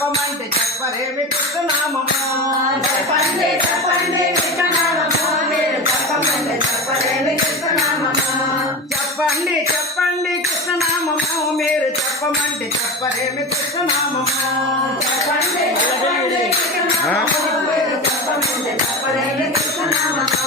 తత్వమంటే చెప్పరేమి కృష్ణనామమా చెప్పండి చెప్పండి కృష్ణనామమా. మీరు తత్వమంటే చెప్పరేమి కృష్ణనామమా చెప్పండి చెప్పండి కృష్ణనామము. మీరు చెప్పమంటే చెప్పరేమి కృష్ణనామమా చెప్పండి చెప్పండి కృష్ణనామము మీరు తత్వమంటే చెప్పరేమి కృష్ణనామమా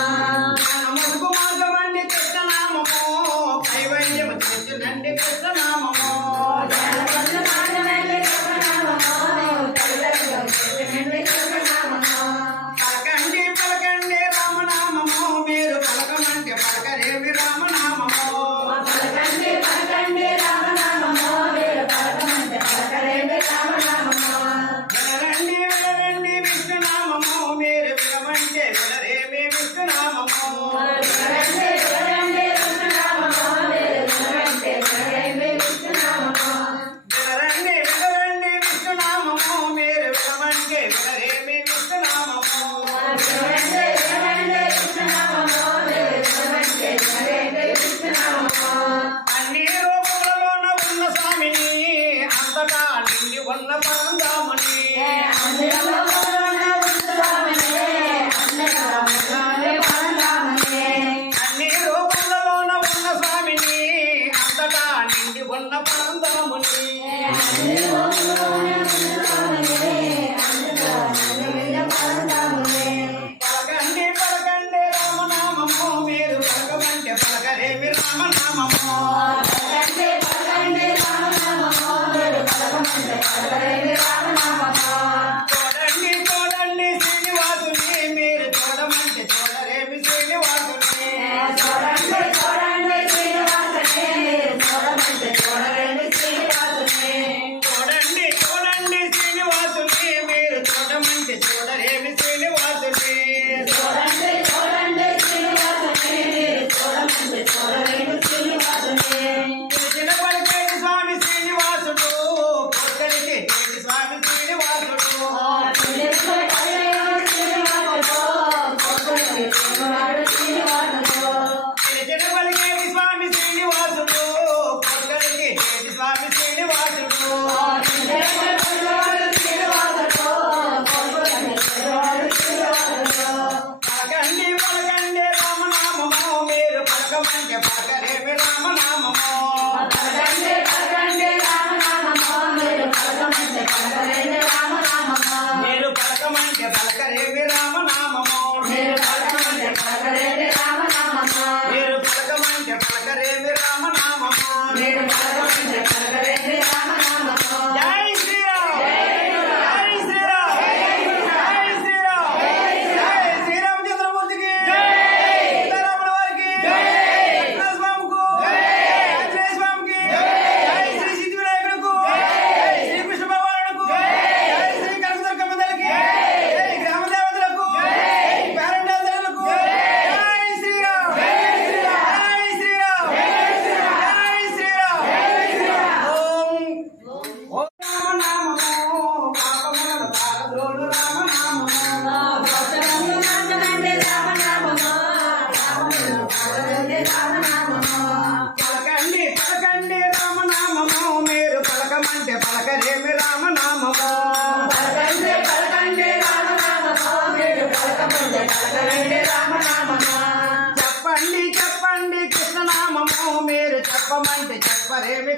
మీరు చెప్పమంటే చెప్పరేమి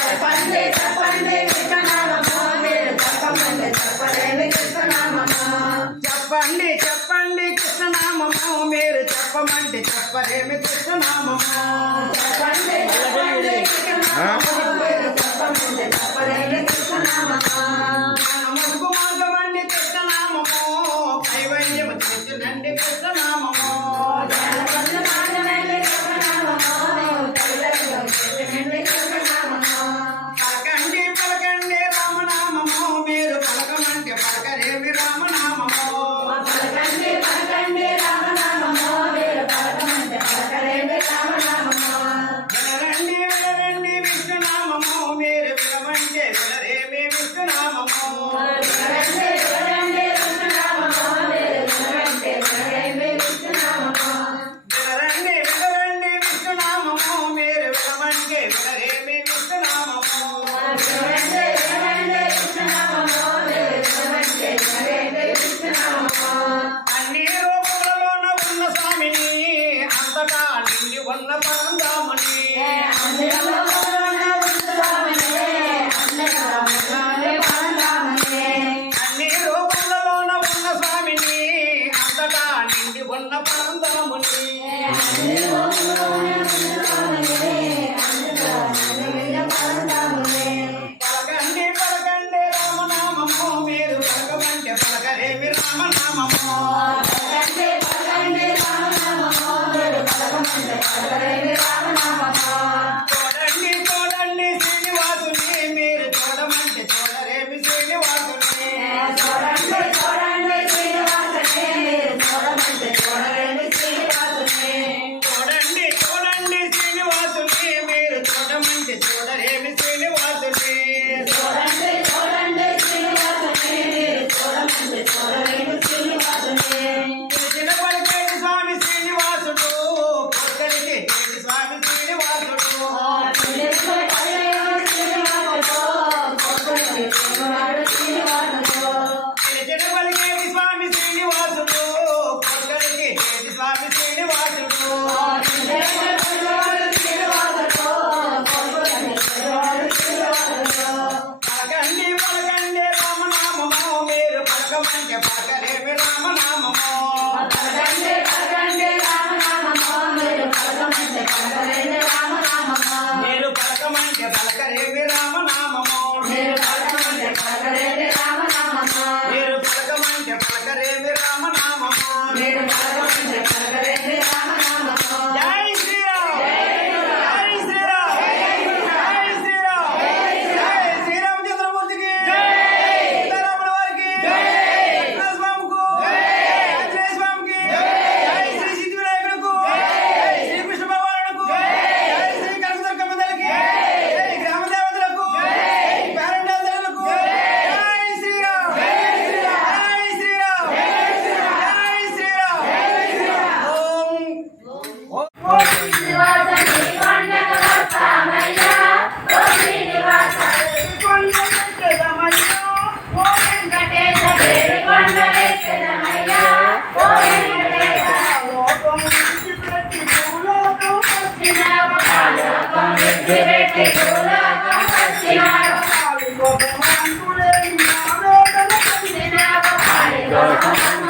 చెప్పండి చెప్పండి కృష్ణనామమ్మా మీరు చెప్పమంటే చెప్పరేమి కృష్ణనామమ్మా చెప్పండి చెప్పండి కృష్ణనామమ్మా మీరు చెప్పమంటే చెప్పరేమి కృష్ణనామమ్మా చెప్పండి చెప్పండి రామనామము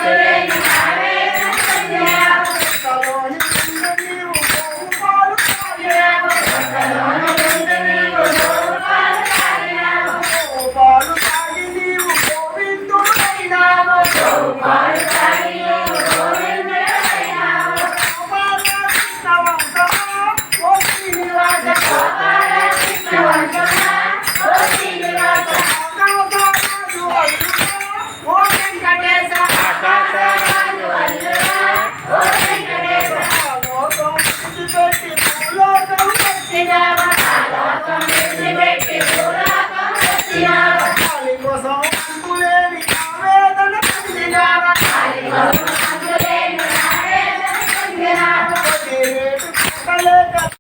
Amen.